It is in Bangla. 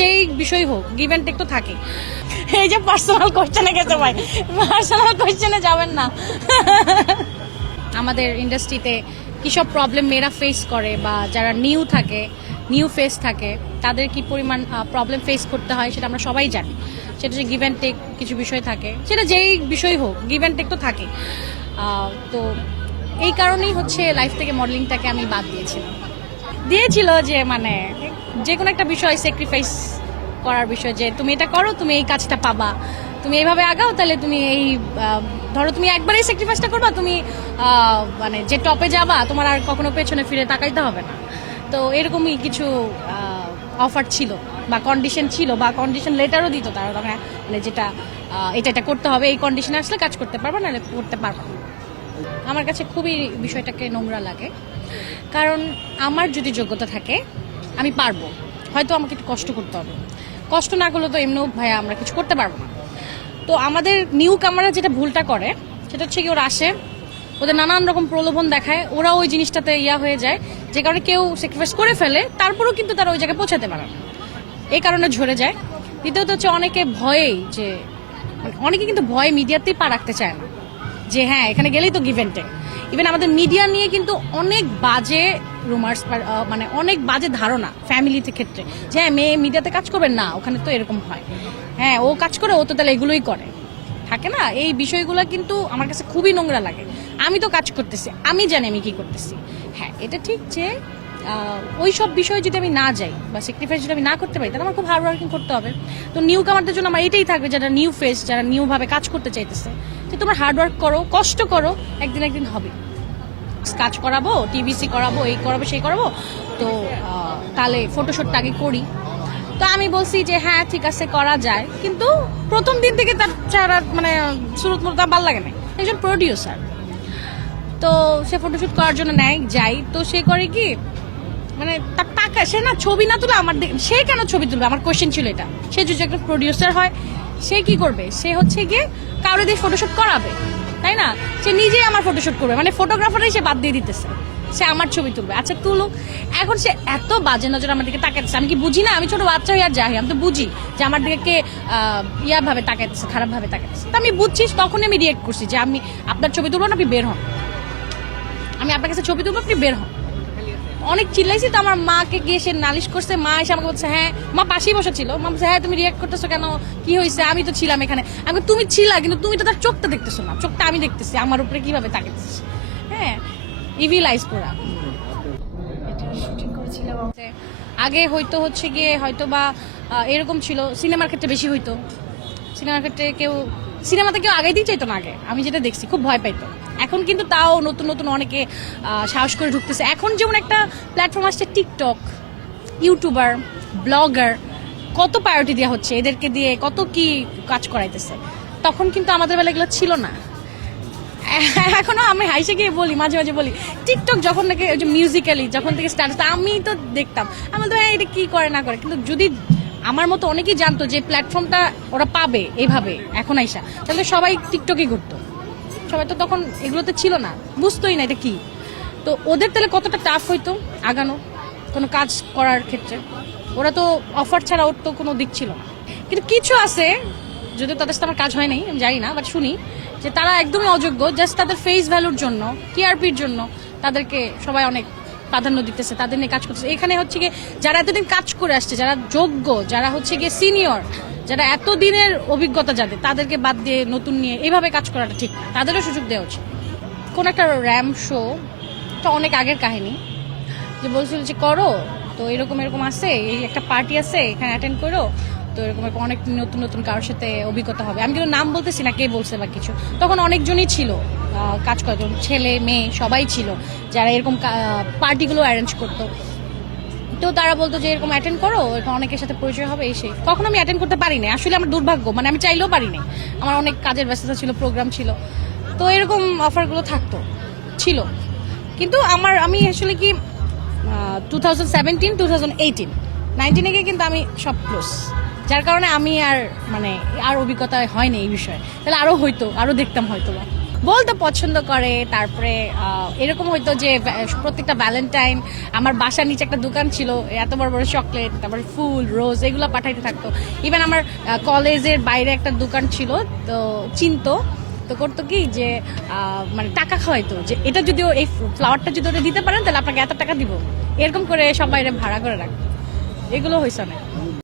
যেই বিষয় হোক গিভ অ্যান্ড টেক তো থাকে। এই যে পার্সোনাল কোশ্চেনে গেছে ভাই, পার্সোনাল কোশ্চেনে যাবেন না। আমাদের ইন্ডাস্ট্রিতে কী সব প্রবলেম মেয়েরা ফেস করে বা যারা নিউ ফেস থাকে তাদের কি পরিমাণ প্রবলেম ফেস করতে হয় সেটা আমরা সবাই জানি। সেটা যে গিভ অ্যান্ড টেক কিছু বিষয় থাকে, সেটা যেই বিষয় হোক গিভ অ্যান্ড টেক তো থাকে। তো এই কারণেই হচ্ছে লাইফ থেকে মডেলিংটাকে আমি বাদ দিয়েছিল যে মানে যে কোনো একটা বিষয় স্যাক্রিফাইস করার বিষয়, যে তুমি এটা করো তুমি এই কাজটা পাবা, তুমি এইভাবে আগাও তাহলে তুমি এই ধরো তুমি একবারই স্যাক্রিফাইসটা করবা, তুমি মানে যে টপে যাবা তোমার আর কখনো পেছনে ফিরে তাকাইতে হবে না। তো এরকমই কিছু অফার ছিল বা কন্ডিশন ছিল বা কন্ডিশন লেটারও দিত তারা, মানে যেটা এটা করতে হবে, এই কন্ডিশনে আসলে কাজ করতে পারবা না করতে পারবা না। আমার কাছে খুবই বিষয়টাকে নোংরা লাগে, কারণ আমার যদি যোগ্যতা থাকে আমি পারবো, হয়তো আমাকে একটু কষ্ট করতে হবে, কষ্ট না করলে তো এমনিও ভাইয়া আমরা কিছু করতে পারবো না। তো আমাদের নিউ কামাররা যেটা ভুলটা করে সেটা হচ্ছে কি, ওরা আসে, ওদের নানান রকম প্রলোভন দেখায়, ওরা ওই জিনিসটাতে হয়ে যায়, যে কারণে কেউ স্যাক্রিফাইস করে ফেলে, তারপরেও কিন্তু তারা ওই জায়গায় পৌঁছাতে পারে না, এই কারণে ঝরে যায়। দ্বিতীয়ত হচ্ছে অনেকে ভয়েই, যে অনেকে কিন্তু ভয়ে মিডিয়াতেই পা রাখতে চায় না, যে হ্যাঁ এখানে গেলেই তো গিভ অ্যান্ড টেক। ইভেন আমাদের মিডিয়া নিয়ে কিন্তু অনেক বাজে রুমার্স, মানে অনেক বাজে ধারণা ফ্যামিলিতে ক্ষেত্রে, যে হ্যাঁ মেয়ে মিডিয়াতে কাজ করবেন না, ওখানে তো এরকম হয়, হ্যাঁ ও কাজ করে, ও তো তাহলে এগুলোই করে থাকে না। এই বিষয়গুলো কিন্তু আমার কাছে খুবই নোংরা লাগে। আমি তো কাজ করতেছি, আমি জানি আমি কি করতেছি। হ্যাঁ এটা ঠিক যে ওই সব বিষয়ে যদি আমি না যাই বা স্যাক্রিফাইস যদি আমি না করতে পারি, তাহলে আমার খুব হার্ড ওয়ার্কিং করতে হবে। তো নিউ কামারদের জন্য আমার এটাই থাকবে, যারা নিউ ফেস, যারা নিউভাবে কাজ করতে চাইতেছে, যে তোমরা হার্ড ওয়ার্ক করো, কষ্ট করো, একদিন হবে। কাজ করাবো, টিভিসি করাবো, এই করাবো সেই করাবো, তো তাহলে ফটোশুটটা আগে করি। তো আমি বলছি যে হ্যাঁ ঠিক আছে করা যায়, কিন্তু প্রথম দিন থেকে তার চেহারা মানে শুরু তার ভালো লাগে না। একজন প্রডিউসার, তো সে ফটোশুট করার জন্য যাই, তো সে করে কি, মানে তার টাকা, সে না ছবি না তুলে আমার দিকে, সে কেন ছবি তুলবে, আমার কোয়েশ্চেন ছিল এটা। সে যদি একটা প্রডিউসার হয় সে কি করবে, সে হচ্ছে গিয়ে কারোর দিয়ে ফটোশুট করাবে, তাই না? সে নিজেই আমার ফটোশুট করবে, মানে ফটোগ্রাফারই সে বাদ দিয়ে দিতেছে, সে আমার ছবি তুলবে। আচ্ছা তুলুক, এখন সে এত বাজে নজর আমার দিকে তাকাইতেছে, আমি কি বুঝি না? আমি ছোট বাচ্চা হয়ে আর যাই, আমি তো বুঝি যে আমার দিকে কে ভাবে তাকাইতেছে, খারাপ ভাবে তাকাইতেছে। তো আমি বুঝছি, তখনই আমি রিয়েক্ট করছি যে আমি আপনার ছবি তুলবো না, আপনি বের হন, আমি আপনার কাছে ছবি তুলবো, আপনি বের হন। অনেক চিল্লাইছি, তো আমার মাকে গিয়ে সে নালিশ করছে, মা এসে আমাকে বলছে, হ্যাঁ মা পাশেই বসা ছিল, মা বলছে হ্যাঁ তুমি রিয়েক্ট করতেছো কেন, কি হয়েছে, আমি তো ছিলাম এখানে। আমি তুমি ছিলা, কিন্তু তুমি তো তার চোখটা দেখতেছো না, চোখটা আমি দেখতেছি, আমার উপরে কিভাবে তাকাইতেছিস। হ্যাঁ ইভিলাইজ করা। আগে হয়তো হচ্ছে গিয়ে হয়তো বা এরকম ছিল, সিনেমার ক্ষেত্রে বেশি হইতো, সিনেমার ক্ষেত্রে সিনেমাতে কেউ আগে দিয়ে চাইতো না, আগে আমি যেটা দেখছি খুব ভয় পাইতো। এখন কিন্তু তাও নতুন নতুন অনেকে সাহস করে ঢুকতেছে। এখন যেমন একটা প্ল্যাটফর্ম আসছে টিকটক, ইউটিউবার, ব্লগার, কত প্রায়োরিটি দেওয়া হচ্ছে এদেরকে দিয়ে, কত কি কাজ করাইতেছে। তখন কিন্তু আমাদের বেলা এগুলো ছিল না। এখনো আমি হাইসে গিয়ে বলি, মাঝে মাঝে বলি, টিকটক যখন থেকে ওই যে মিউজিক্যালি যখন থেকে স্টার্ট, আমি তো দেখতাম, আমি তো হ্যাঁ এটা কি করে না করে, কিন্তু যদি আমার মতো অনেকেই জানতো যে প্ল্যাটফর্মটা ওরা পাবে এইভাবে এখন আইসা, তাহলে সবাই টিকটকই করতো। সবাই তো তখন এগুলোতে ছিল না, বুঝতোই না এটা কি। তো ওদের তাহলে কতটা টাফ হইতো আগানো কোনো কাজ করার ক্ষেত্রে। ওরা তো অফার ছাড়া ওর তো কোনো দিক ছিল না। কিন্তু কিছু আছে, যদিও তাদের সাথে আমার কাজ হয় নাই, আমি জানি না, বাট শুনি যে তারা একদমই অযোগ্য, জাস্ট তাদের ফেস ভ্যালুর জন্য, টিআরপির জন্য তাদেরকে সবাই অনেক প্রাধান্য দিতেছে, তাদের নিয়ে কাজ করতেছে। এখানে হচ্ছে গিয়ে যারা এতদিন কাজ করে আসছে, যারা যোগ্য, যারা হচ্ছে গিয়ে সিনিয়র, যারা এতদিনের অভিজ্ঞতা যাদের, তাদেরকে বাদ দিয়ে নতুন নিয়ে এইভাবে কাজ করাটা ঠিক না, তাদেরও সুযোগ দেওয়া উচিত। কোন একটা র্যাম শো, এটা অনেক আগের কাহিনী, যে বলছিল যে করো, তো এরকম এরকম আছে, এই একটা পার্টি আছে, এখানে অ্যাটেন্ড করো, তো এরকম অনেক নতুন নতুন কারোর সাথে অভিজ্ঞতা হবে। আমি কিন্তু নাম বলতেছি না কে বলছে বা কিছু, তখন অনেকজনই ছিল কাজ করতো, ছেলে মেয়ে সবাই ছিল যারা এরকম পার্টিগুলো অ্যারেঞ্জ করতো। তো তারা বলতো যে এরকম অ্যাটেন্ড করো, এরকম অনেকের সাথে পরিচয় হবে, এই সেই। কখনো আমি অ্যাটেন্ড করতে পারি না, আসলে আমার দুর্ভাগ্য, মানে আমি চাইলেও পারি নাই, আমার অনেক কাজের ব্যস্ততা ছিল, প্রোগ্রাম ছিল, তো এরকম অফারগুলো ছিল। কিন্তু আমি আসলে কি 2017, 2018, 19 গিয়ে কিন্তু আমি সব ক্লোজ, যার কারণে আমি আর অভিজ্ঞতা হয়নি এই বিষয়ে। তাহলে আরো হইতো, আরো দেখতাম হয়তো বা। বলতে পছন্দ করে। তারপরে এরকম হয়তো যে প্রত্যেকটা ভ্যালেন্টাইন আমার বাসার নিচে একটা দোকান ছিল, এত বড় বড় চকলেট, তারপরে ফুল, রোজ এগুলো পাঠাইতে থাকতো। ইভেন আমার কলেজের বাইরে একটা দোকান ছিল, তো চিনতো, তো করতো কি যে মানে টাকা খাওয়াইতো, যে এটা যদি এই ফ্লাওয়ারটা যদি ওটা দিতে পারেন তাহলে আপনাকে এত টাকা দিব, এরকম করে সবাই ভাড়া করে রাখতো। এগুলো হয়েছে না।